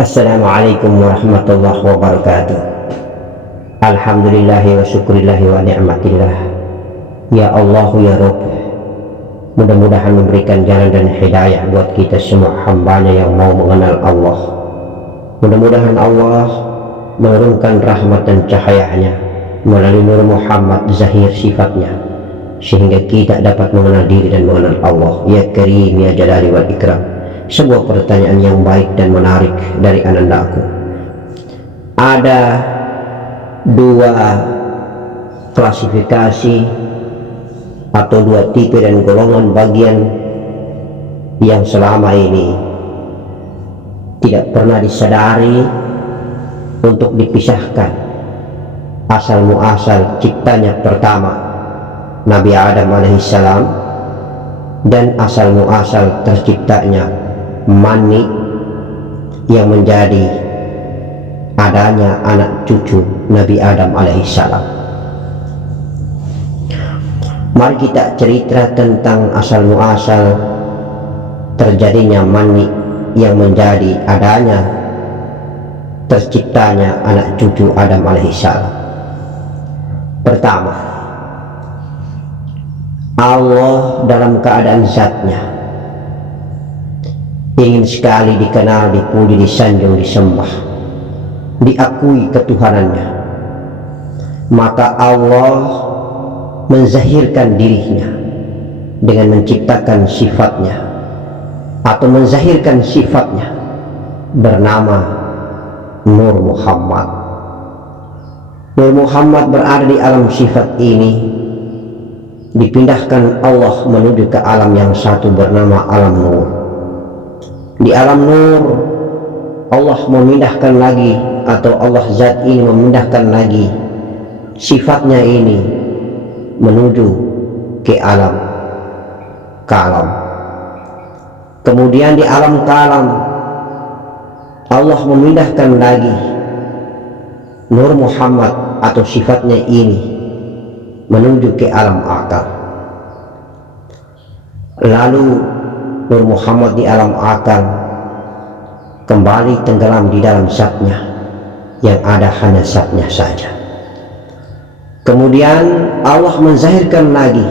Assalamualaikum warahmatullahi wabarakatuh. Alhamdulillahi wa syukrillahi wa ni'matillah. Ya Allah ya Rabb, mudah-mudahan memberikan jalan dan hidayah buat kita semua hambanya yang mau mengenal Allah. Mudah-mudahan Allah menurunkan rahmat dan cahayanya melalui Nur Muhammad zahir sifatnya, sehingga kita dapat mengenal diri dan mengenal Allah. Ya Karim ya Jalali wal Ikram. Sebuah pertanyaan yang baik dan menarik dari anandaku. Ada dua klasifikasi atau dua tipe dan golongan bagian yang selama ini tidak pernah disadari untuk dipisahkan asal muasal ciptanya pertama Nabi Adam alaihissalam dan asal muasal terciptanya mani yang menjadi adanya anak cucu Nabi Adam alaihissalam. Mari kita cerita tentang asal muasal terjadinya mani yang menjadi adanya terciptanya anak cucu Adam alaihissalam. Pertama, Allah dalam keadaan zatnya ingin sekali dikenal, dipuji, disanjung, disembah, diakui ketuhanannya. Maka Allah menzahirkan dirinya dengan menciptakan sifatnya atau menzahirkan sifatnya bernama Nur Muhammad. Nur Muhammad berada di alam sifat ini, dipindahkan Allah menuju ke alam yang satu bernama alam Nur. Di alam Nur Allah memindahkan lagi, atau Allah zat ini memindahkan lagi sifatnya ini menuju ke alam kalam. Kemudian di alam kalam Allah memindahkan lagi Nur Muhammad atau sifatnya ini menuju ke alam akal. Lalu Nur Muhammad di alam akal kembali tenggelam di dalam zatnya yang ada hanya zatnya saja. Kemudian Allah menzahirkan lagi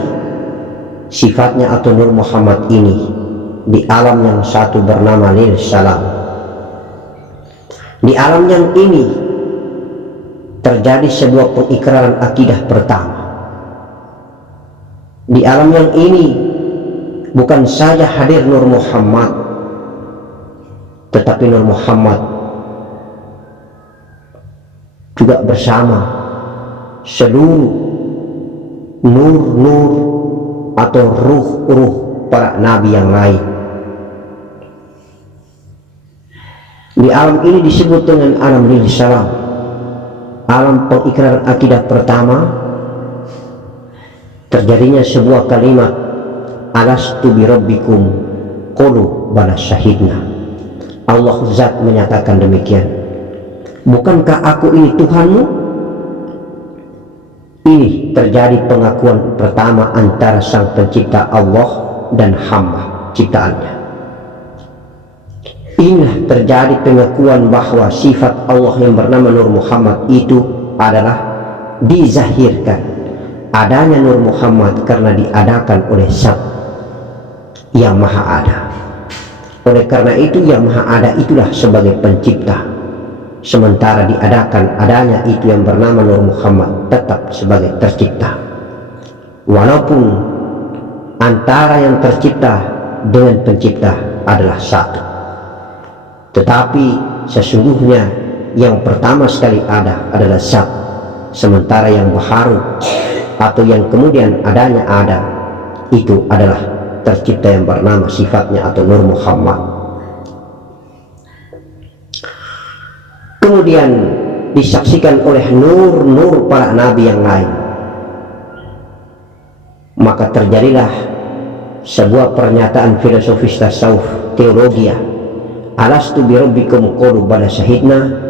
sifatnya atau Nur Muhammad ini di alam yang satu bernama Lil Salam. Di alam yang ini terjadi sebuah pengikraran akidah pertama. Di alam yang ini bukan saja hadir Nur Muhammad, tetapi Nur Muhammad juga bersama seluruh nur-nur atau ruh-ruh para nabi yang lain. Di alam ini disebut dengan alam Lil Salam, alam pengikraran akidah pertama. Terjadinya sebuah kalimat, alastu birabbikum qalu bala syahidna. Allah zat menyatakan demikian, bukankah aku ini Tuhanmu? Ini terjadi pengakuan pertama antara sang pencipta Allah dan hamba ciptaannya. Inilah terjadi pengakuan bahwa sifat Allah yang bernama Nur Muhammad itu adalah dizahirkan. Adanya Nur Muhammad karena diadakan oleh Zat yang maha ada. Oleh karena itu yang maha ada itulah sebagai pencipta, sementara diadakan adanya itu yang bernama Nur Muhammad tetap sebagai tercipta. Walaupun antara yang tercipta dengan pencipta adalah satu, tetapi sesungguhnya yang pertama sekali ada adalah Zat, sementara yang baharu atau yang kemudian adanya ada itu adalah tercipta yang bernama sifatnya atau Nur Muhammad. Kemudian disaksikan oleh nur-nur para nabi yang lain, maka terjadilah sebuah pernyataan filosofis tasawuf teologi, alastu birabbikum qalu bala syahidna.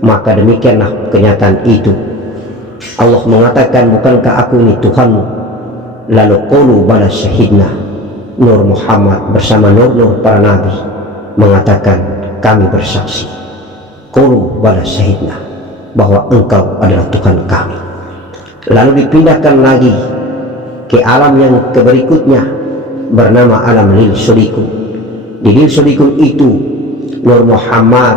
Maka demikianlah kenyataan itu. Allah mengatakan, bukankah aku ini Tuhanmu? Lalu qalu bala syahidna. Nur Muhammad bersama nur-nur para nabi mengatakan, kami bersaksi. qulu bala syahidna, bahwa engkau adalah Tuhan kami. Lalu dipindahkan lagi ke alam yang berikutnya bernama alam lil syurikun. Di lil syurikun itu Nur Muhammad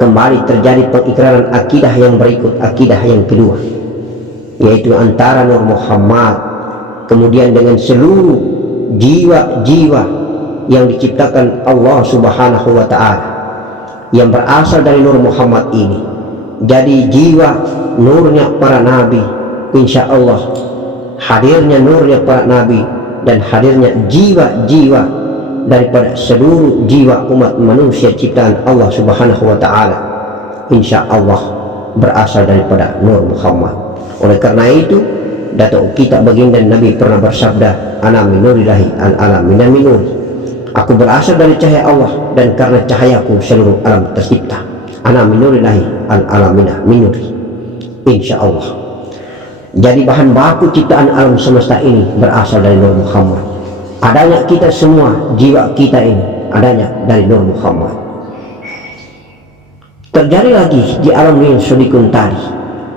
kembali terjadi pengikraran akidah yang berikut, akidah yang kedua, yaitu antara Nur Muhammad kemudian dengan seluruh jiwa-jiwa yang diciptakan Allah Subhanahu wa ta'ala yang berasal dari Nur Muhammad ini. Jadi jiwa nurnya para nabi, insya Allah hadirnya nurnya para nabi dan hadirnya jiwa-jiwa daripada seluruh jiwa umat manusia ciptaan Allah Subhanahu wa ta'ala, insya Allah berasal daripada Nur Muhammad. Oleh karena itu Datuk kita baginda Nabi pernah bersabda, ana minurillahi al-alam minan minuri, aku berasal dari cahaya Allah dan karena cahayaku seluruh alam tercipta. Ana minurillahi al-alam minan minuri, insya Allah. Jadi bahan baku ciptaan alam semesta ini berasal dari Nur Muhammad. Adanya kita semua, jiwa kita ini adanya dari Nur Muhammad. Terjadi lagi di alam yang syurikun tadi,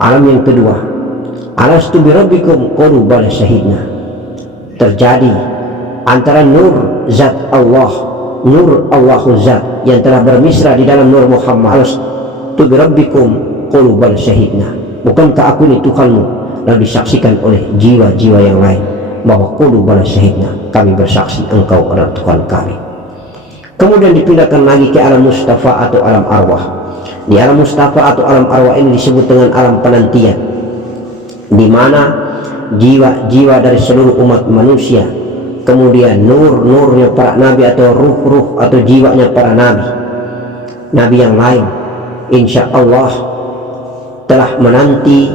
alam yang kedua, alastu birabbikum qalu bala syahidna. Terjadi antara nur zat Allah, nur Allahu zat yang telah bermisra di dalam Nur Muhammad. Alastu birabbikum qalu bala syahidna, bukankah aku ini Tuhanmu? Lalu disaksikan oleh jiwa-jiwa yang lain bahwa qalu bala syahidna, kami bersaksi engkau adalah Tuhan kami. Kemudian dipindahkan lagi ke alam mustafa atau alam arwah. Di alam mustafa atau alam arwah ini disebut dengan alam penantian, di mana jiwa-jiwa dari seluruh umat manusia, kemudian nur-nurnya para nabi atau ruh-ruh atau jiwanya para nabi yang lain, insya Allah telah menanti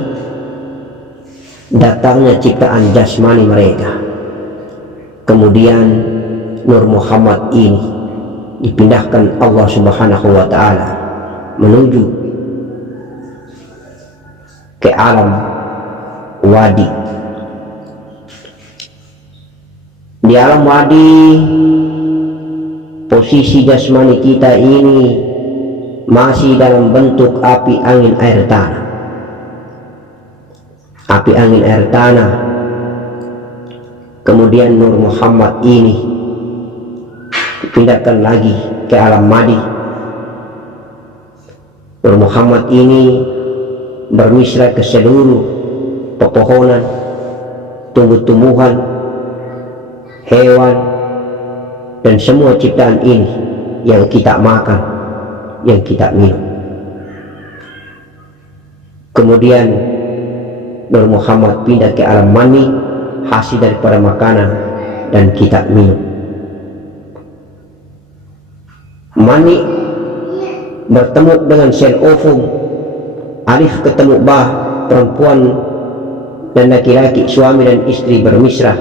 datangnya ciptaan jasmani mereka. Kemudian Nur Muhammad ini dipindahkan Allah Subhanahu wa ta'ala menuju ke alam wadi. Di alam wadi posisi jasmani kita ini masih dalam bentuk api angin air tanah. Api angin air tanah. Kemudian Nur Muhammad ini dipindahkan lagi ke alam madi. Nur Muhammad ini bermisra ke seluruh pepohonan, tumbuh-tumbuhan, hewan, dan semua ciptaan ini yang kita makan, yang kita minum. Kemudian Nur Muhammad pindah ke alam mani, hasil daripada makanan dan kita minum. Mani bertemu dengan sel ovum, alif ketemu bah, perempuan dan laki-laki, suami dan istri bermisra,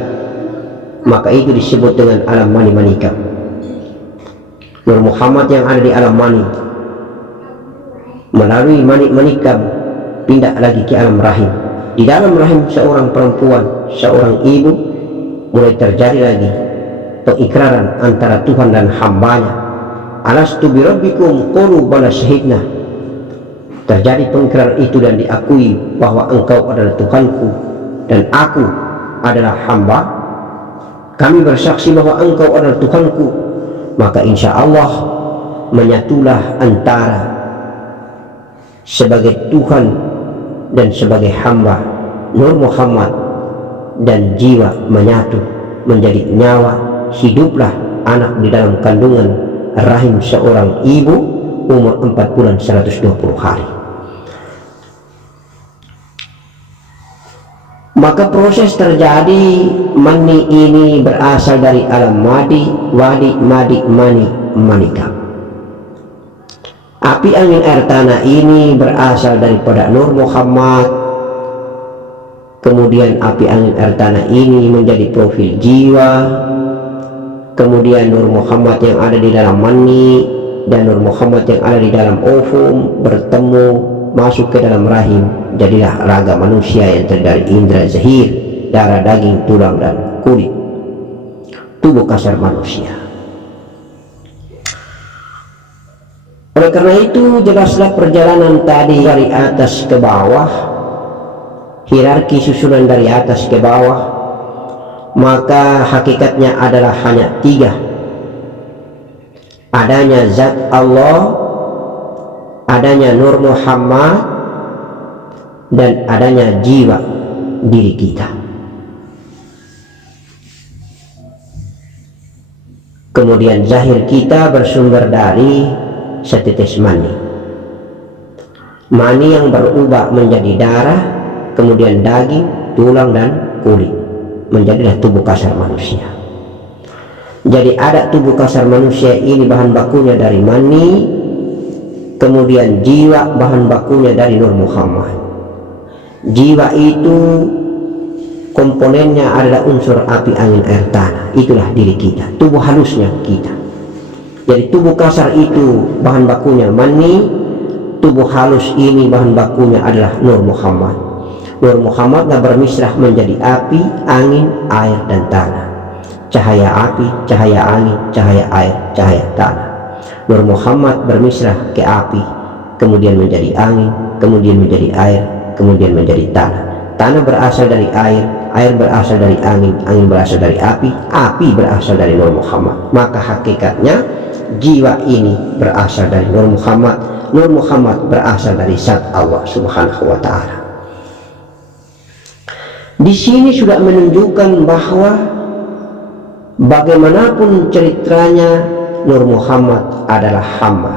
maka itu disebut dengan alam mani manikam. Nur Muhammad yang ada di alam mani melalui mani manikam pindah lagi ke alam rahim. Di dalam rahim seorang perempuan, seorang ibu, mulai terjadi lagi pengikraran antara Tuhan dan hambanya. Alastu birabbikum qalu bala syahidna. Terjadi pengikraran itu dan diakui bahwa engkau adalah Tuhanku dan aku adalah hamba. Kami bersaksi bahwa engkau adalah Tuhanku. Maka insya Allah menyatulah antara sebagai Tuhan dan sebagai hamba. Nur Muhammad dan jiwa menyatu menjadi nyawa. Hiduplah anak di dalam kandungan rahim seorang ibu umur 4 bulan 120 hari. Maka proses terjadi mani ini berasal dari alam wadi, madi, mani, manika. Api angin air tanah ini berasal daripada Nur Muhammad. Kemudian api angin air tanah ini menjadi profil jiwa. Kemudian Nur Muhammad yang ada di dalam mani dan Nur Muhammad yang ada di dalam ovum bertemu, masuk ke dalam rahim, jadilah raga manusia yang terdiri dari indra zahir, darah, daging, tulang, dan kulit, tubuh kasar manusia. Oleh karena itu, jelaslah perjalanan tadi dari atas ke bawah, hierarki susunan dari atas ke bawah, maka hakikatnya adalah hanya tiga: adanya zat Allah, adanya Nur Muhammad, dan adanya jiwa diri kita. Kemudian zahir kita bersumber dari setetes mani. Mani yang berubah menjadi darah, kemudian daging, tulang, dan kulit, menjadilah tubuh kasar manusia. Jadi ada tubuh kasar manusia ini bahan bakunya dari mani, kemudian jiwa bahan bakunya dari Nur Muhammad. Jiwa itu komponennya adalah unsur api, angin, air, tanah. Itulah diri kita, tubuh halusnya kita. Jadi tubuh kasar itu bahan bakunya mani, tubuh halus ini bahan bakunya adalah Nur Muhammad. Nur Muhammadlah bermisrah menjadi api, angin, air, dan tanah. Cahaya api, cahaya angin, cahaya air, cahaya tanah. Nur Muhammad bermisrah ke api, kemudian menjadi angin, kemudian menjadi air, kemudian menjadi tanah. Tanah berasal dari air berasal dari angin, angin berasal dari api berasal dari Nur Muhammad. Maka hakikatnya jiwa ini berasal dari Nur Muhammad, Nur Muhammad berasal dari zat Allah Subhanahu wa Ta'ala. Di sini sudah menunjukkan bahwa bagaimanapun ceritanya, Nur Muhammad adalah hamba,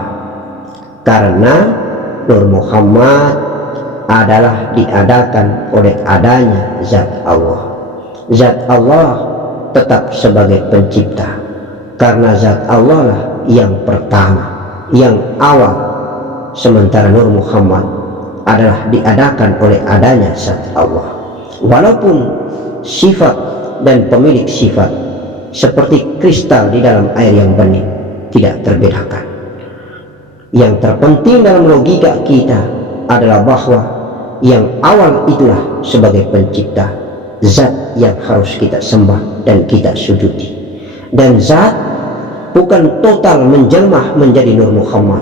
karena Nur Muhammad adalah diadakan oleh adanya zat Allah. Zat Allah tetap sebagai pencipta, karena zat Allah lah yang pertama, yang awal, sementara Nur Muhammad adalah diadakan oleh adanya zat Allah. Walaupun sifat dan pemilik sifat seperti kristal di dalam air yang bening tidak terbedakan. Yang terpenting dalam logika kita adalah bahwa yang awal itulah sebagai pencipta, zat yang harus kita sembah dan kita sujudi. Dan zat bukan total menjelma menjadi Nur Muhammad.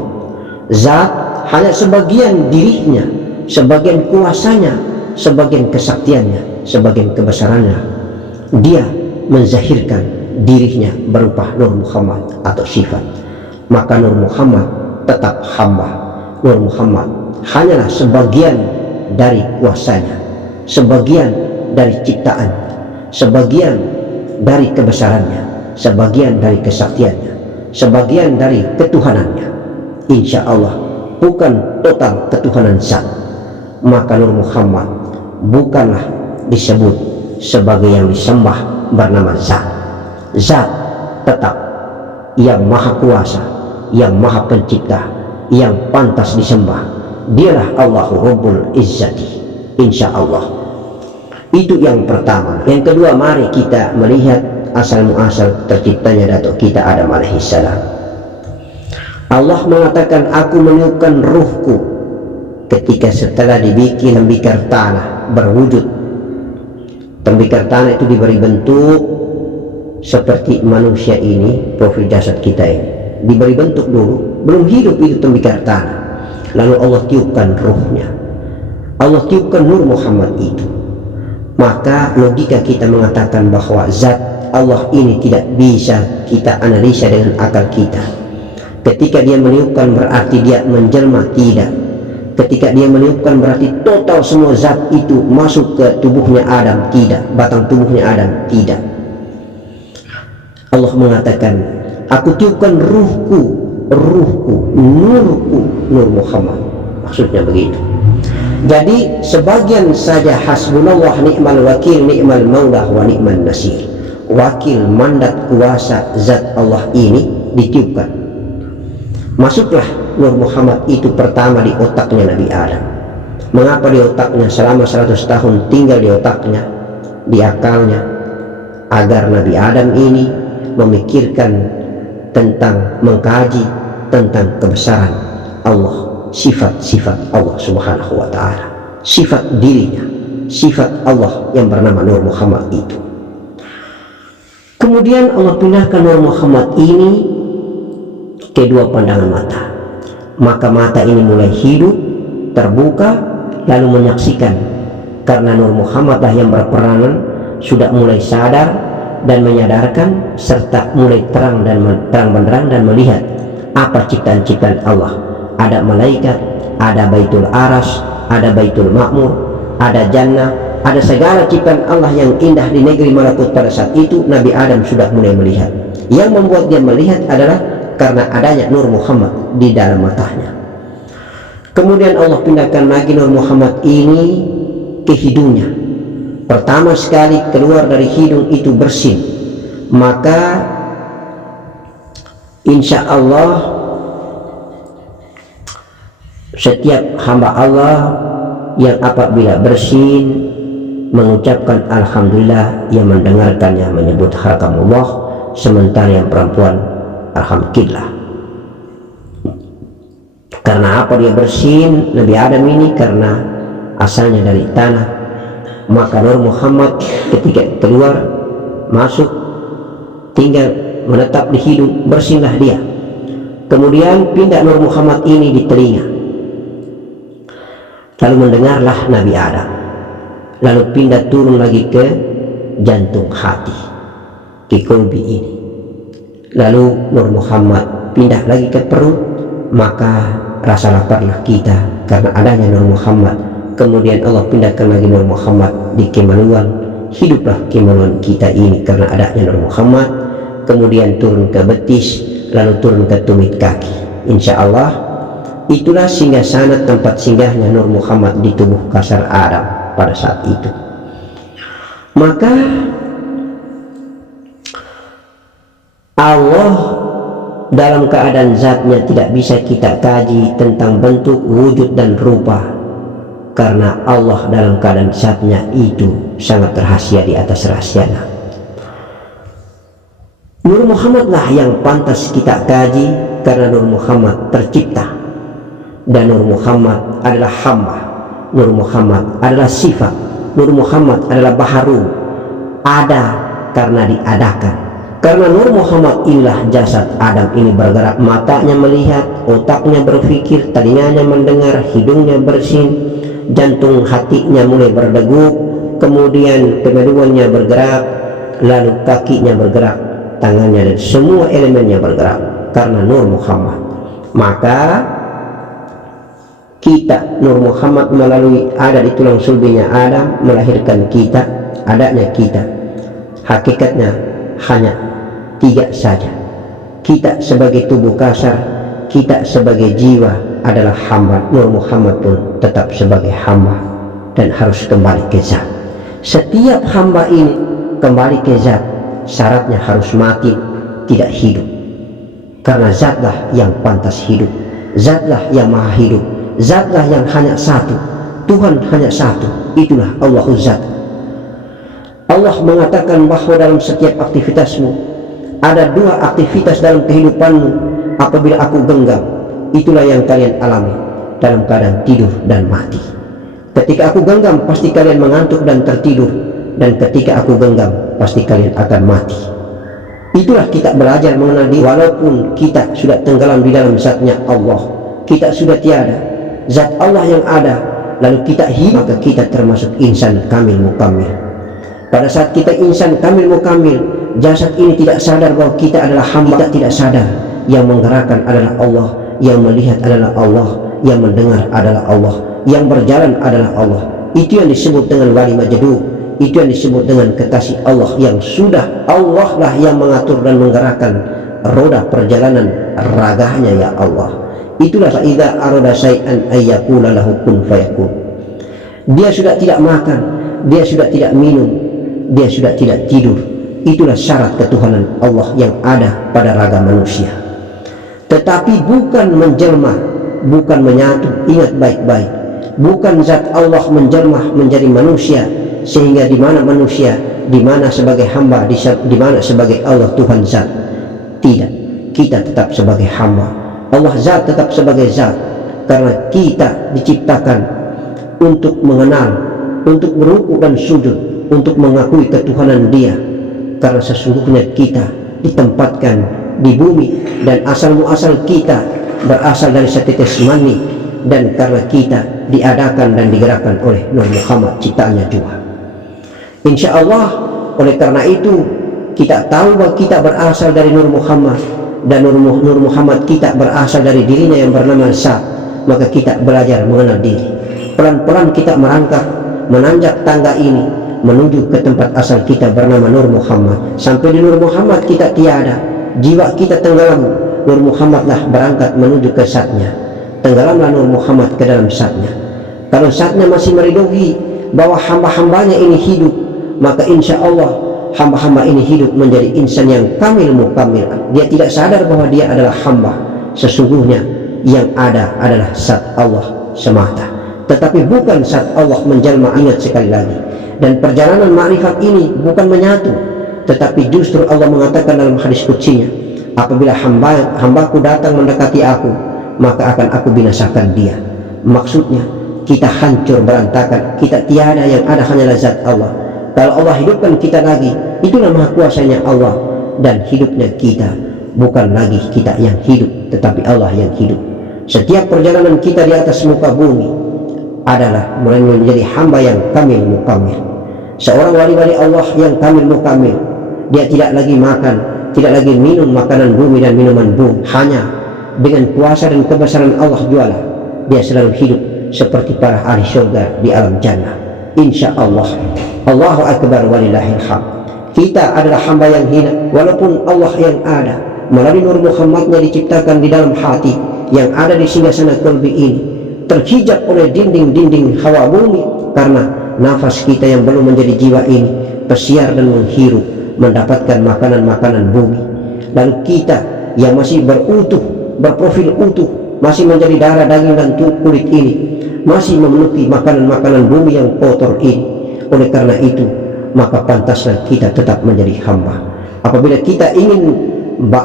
Zat hanya sebagian dirinya, sebagian kuasanya, sebagian kesaktiannya, sebagian kebesarannya. Dia menzahirkan dirinya berupa Nur Muhammad atau sifat. Maka Nur Muhammad tetap hamba. Nur Muhammad hanyalah sebagian dari kuasanya, sebagian dari ciptaan, sebagian dari kebesarannya, sebagian dari kesaktiannya, sebagian dari ketuhanannya. Insya Allah bukan total ketuhanan zat. Maka Nur Muhammad bukanlah disebut sebagai yang disembah bernama zat. Zat tetap yang maha kuasa, yang maha pencipta, yang pantas disembah. Dialah Allahu Rabbul Izzati, insya Allah. Itu yang pertama. Yang kedua, mari kita melihat asal muasal terciptanya Datuk kita Adam alaihissalam. Allah mengatakan, aku meniupkan ruhku ketika setelah dibikin tembikar tanah berwujud. Tembikar tanah itu diberi bentuk seperti manusia ini, profil jasad kita ini diberi bentuk dulu, belum hidup itu tembikar tanah. Lalu Allah tiupkan ruhnya, Allah tiupkan Nur Muhammad itu. Maka logika kita mengatakan bahwa zat Allah ini tidak bisa kita analisa dengan akal kita. Ketika dia meniupkan berarti dia menjelma, tidak. Ketika dia meniupkan berarti total semua zat itu masuk ke tubuhnya Adam, tidak. Batang tubuhnya Adam, tidak. Allah mengatakan, aku tiupkan ruhku, nurku, Nur Muhammad. Maksudnya begitu. Jadi sebagian saja hasbunallah ni'mal wakil, ni'mal maulah wa ni'man nasir. Wakil, mandat, kuasa zat Allah ini ditiupkan. Masuklah Nur Muhammad itu pertama di otaknya Nabi Adam. Mengapa di otaknya? Selama 100 tahun tinggal di otaknya, di akalnya, agar Nabi Adam ini memikirkan tentang, mengkaji tentang kebesaran Allah, sifat-sifat Allah Subhanahu wa Ta'ala, sifat dirinya, sifat Allah yang bernama Nur Muhammad itu. Kemudian Allah pindahkan Nur Muhammad ini ke dua pandangan mata. maka mata ini mulai hidup, terbuka, lalu menyaksikan. Karena Nur Muhammad lah yang berperanan, sudah mulai sadar dan menyadarkan, serta mulai terang benderang dan melihat apa ciptaan-ciptaan Allah. Ada malaikat, ada Baitul Aras, ada Baitul Ma'mur, ada Jannah, ada segala ciptaan Allah yang indah di negeri malakut. Pada saat itu Nabi Adam sudah mulai melihat. Yang membuat dia melihat adalah karena adanya Nur Muhammad di dalam matanya. Kemudian Allah pindahkan lagi Nur Muhammad ini ke hidungnya. Pertama sekali keluar dari hidung itu bersin, maka insya Allah setiap hamba Allah yang apabila bersin mengucapkan Alhamdulillah, yang mendengarkannya menyebut Harakamullah, sementara yang perempuan Alhamdulillah. Karena apa dia bersin Nabi Adam ini? Karena asalnya dari tanah, maka Nur Muhammad ketika keluar masuk tinggal menetap di hidung, bersinlah dia. Kemudian pindah Nur Muhammad ini di telinga, lalu mendengarlah Nabi Adam, lalu pindah turun lagi ke jantung hati, ke kolbi ini, lalu Nur Muhammad pindah lagi ke perut, maka rasa laparlah kita karena adanya Nur Muhammad. Kemudian Allah pindahkan lagi Nur Muhammad di kemaluan, hiduplah kemaluan kita ini karena adanya Nur Muhammad. Kemudian turun ke betis, lalu turun ke tumit kaki. Insya Allah itulah singgasana, tempat singgahnya Nur Muhammad di tubuh kasar Adam pada saat itu. Maka Allah dalam keadaan zatnya tidak bisa kita kaji tentang bentuk, wujud dan rupa, karena Allah dalam keadaan zatnya itu sangat rahasia di atas rahasianya. Nur Muhammad lah yang pantas kita kaji, karena Nur Muhammad tercipta, dan Nur Muhammad adalah hamba, Nur Muhammad adalah sifat, Nur Muhammad adalah baharu, ada karena diadakan. Karena Nur Muhammad inilah jasad Adam ini bergerak, matanya melihat, otaknya berpikir, telinganya mendengar, hidungnya bersin, jantung hatinya mulai berdegup, kemudian keduanya bergerak, lalu kakinya bergerak, tangannya, dan semua elemennya bergerak karena Nur Muhammad. Maka kita, Nur Muhammad melalui ada di tulang sulbinya Adam melahirkan kita, adanya kita. Hakikatnya hanya tiga saja. Kita sebagai tubuh kasar, kita sebagai jiwa adalah hamba. Nur Muhammad pun tetap sebagai hamba dan harus kembali ke zat. Setiap hamba ini kembali ke zat, syaratnya harus mati, tidak hidup. Karena zatlah yang pantas hidup, zatlah yang maha hidup, zatlah yang hanya satu, Tuhan hanya satu, itulah Allahuz Zat. Allah mengatakan bahwa dalam setiap aktivitasmu ada dua aktivitas dalam kehidupanmu. Apabila aku genggam, itulah yang kalian alami dalam keadaan tidur dan mati. Ketika aku genggam, pasti kalian mengantuk dan tertidur, dan ketika aku genggam, pasti kalian akan mati. Itulah kita belajar mengenal diri. Walaupun kita sudah tenggelam di dalam zatnya Allah, kita sudah tiada, zat Allah yang ada, lalu kita hidup, maka kita termasuk insan kamil mukamil. Pada saat kita insan kamil mukamil, jasad ini tidak sadar bahwa kita adalah hamba. Kita tidak sadar yang menggerakkan adalah Allah, yang melihat adalah Allah, yang mendengar adalah Allah, yang berjalan adalah Allah. Itu yang disebut dengan wali majdu, itu yang disebut dengan kekasih Allah, yang sudah Allah lah yang mengatur dan menggerakkan roda perjalanan raganya, ya Allah. Itulah idza arada syai'an ayyaqula lahu kun fayakun. Dia sudah tidak makan, dia sudah tidak minum, dia sudah tidak tidur. Itulah syarat ketuhanan Allah yang ada pada raga manusia. Tetapi bukan menjelma, bukan menyatu. Ingat baik-baik, bukan zat Allah menjelma menjadi manusia, sehingga di mana manusia, di mana sebagai hamba, di mana sebagai Allah Tuhan zat. Tidak, kita tetap sebagai hamba, Allah zat tetap sebagai zat. Karena kita diciptakan untuk mengenal, untuk berruku dan sujud, untuk mengakui ketuhanan Dia. Karena sesungguhnya kita ditempatkan di bumi, dan asal muasal kita berasal dari setetes mani, dan karena kita diadakan dan digerakkan oleh Nur Muhammad ciptaannya juga. Insya Allah, oleh karena itu kita tahu bahwa kita berasal dari Nur Muhammad, dan Nur Muhammad kita berasal dari dirinya yang bernama Zat. Maka kita belajar mengenal diri. Pelan-pelan kita merangkak menanjak tangga ini menuju ke tempat asal kita bernama Nur Muhammad. Sampai di Nur Muhammad kita tiada, jiwa kita tenggelam. Nur Muhammadlah berangkat menuju ke Zatnya. Tenggelamlah Nur Muhammad ke dalam Zatnya. Kalau Zatnya masih meridhoi bahwa hamba-hambanya ini hidup, maka insya Allah hamba-hamba ini hidup menjadi insan yang kamil mukamil. Dia tidak sadar bahwa dia adalah hamba. Sesungguhnya yang ada adalah Zat Allah semata. Tetapi bukan Zat Allah menjelma, ingat sekali lagi. Dan perjalanan ma'rifat ini bukan menyatu, tetapi justru Allah mengatakan dalam hadis qudsinya, apabila hambaku datang mendekati aku, maka akan aku binasakan dia. Maksudnya kita hancur berantakan, kita tiada, yang ada hanyalah Zat Allah. Kalau Allah hidupkan kita lagi, itulah maha kuasanya Allah. Dan hidupnya kita bukan lagi kita yang hidup, tetapi Allah yang hidup. Setiap perjalanan kita di atas muka bumi adalah menjadi hamba yang kamil mukamil. Seorang wali-wali Allah yang kamil mukamil, dia tidak lagi makan, tidak lagi minum makanan bumi dan minuman bumi. Hanya dengan kuasa dan kebesaran Allah jualah dia selalu hidup seperti para ahli surga di alam jannah. Insya Allah. Allahu Akbar walillahil hamd. Kita adalah hamba yang hina, walaupun Allah yang ada melalui Nur Muhammadnya diciptakan di dalam hati yang ada di singgasana qalbi ini, terhijab oleh dinding-dinding hawa bumi, karena nafas kita yang belum menjadi jiwa ini pesiar dan menghirup mendapatkan makanan-makanan bumi. Lalu kita yang masih berutuh, berprofil utuh, masih menjadi darah, daging dan kulit ini, masih memenuhi makanan-makanan bumi yang kotor ini. Oleh karena itu, maka pantaslah kita tetap menjadi hamba. Apabila kita ingin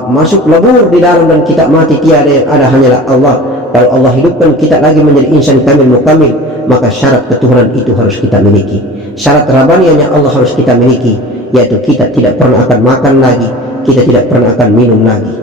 masuk lebur di dalam dan kita mati, tiada yang ada hanyalah Allah. Kalau Allah hidupkan kita lagi menjadi insan kamil mukamil, maka syarat ketuhanan itu harus kita miliki. Syarat rabbaniyahnya Allah harus kita miliki, yaitu kita tidak pernah akan makan lagi, kita tidak pernah akan minum lagi.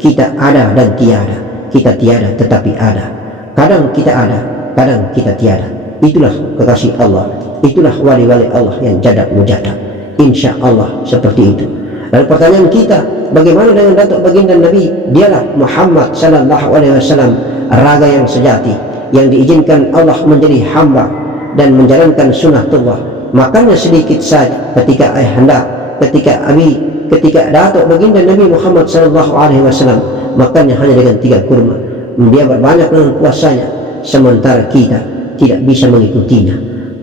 Kita ada dan tiada, kita tiada tetapi ada. Kadang kita ada, kadang kita tiada. Itulah kekasih Allah, itulah wali-wali Allah yang jadak mujadak. Insya Allah seperti itu. Lalu pertanyaan kita, bagaimana dengan datuk baginda Nabi? Dialah Muhammad sallallahu alaihi wasallam, raga yang sejati, yang diizinkan Allah menjadi hamba dan menjalankan sunnatullah. Makanya sedikit saja ketika ketika datuk baginda Nabi Muhammad sallallahu alaihi wasallam, makanya hanya dengan 3 kurma dia berbanyak dengan puasanya, sementara kita tidak bisa mengikutinya.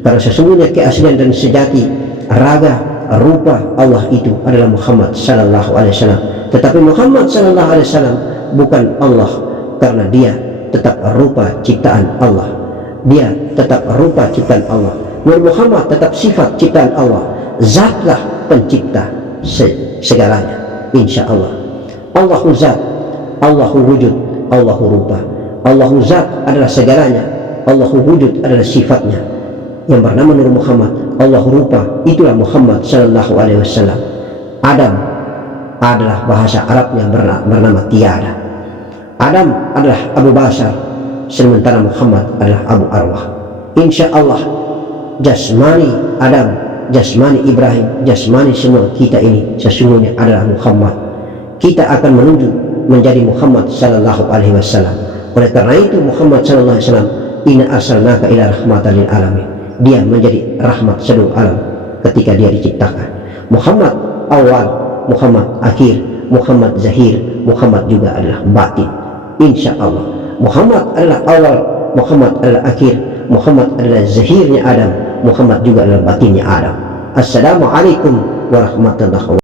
Karena sesungguhnya keaslian dan sejati raga rupa Allah itu adalah Muhammad sallallahu alaihi wasallam. Tetapi Muhammad sallallahu alaihi wasallam bukan Allah, karena dia tetap rupa ciptaan Allah. Dia tetap rupa ciptaan Allah. Nur Muhammad tetap sifat ciptaan Allah. Zatlah pencipta segalanya. Insya Allah. Allahu Zat, Allahu wujud, Allahu rupa. Allahu Zat adalah segalanya, Allahu wujud adalah sifatnya yang bernama Nur Muhammad. Allahu rupa, itulah Muhammad sallallahu alaihi wasallam. Adam adalah bahasa Arabnya bernama tiada. Adam adalah Abu Basar, sementara Muhammad adalah Abu Arwah. Insya Allah jasmani Adam, jasmani Ibrahim, jasmani semua kita ini sesungguhnya adalah Muhammad. Kita akan menuju menjadi Muhammad sallallahu alaihi wasallam. Oleh karena itu Muhammad sallallahu alaihi wasallam, inna arsalnaka ila rahmatan lil alamin. Dia menjadi rahmat seluruh alam ketika dia diciptakan. Muhammad awal, Muhammad akhir, Muhammad zahir, Muhammad juga adalah batin. Insya Allah Muhammad adalah awal, Muhammad adalah akhir, Muhammad adalah zahirnya Adam, Muhammad juga adalah batinnya Adam. Assalamualaikum warahmatullahi wabarakatuh.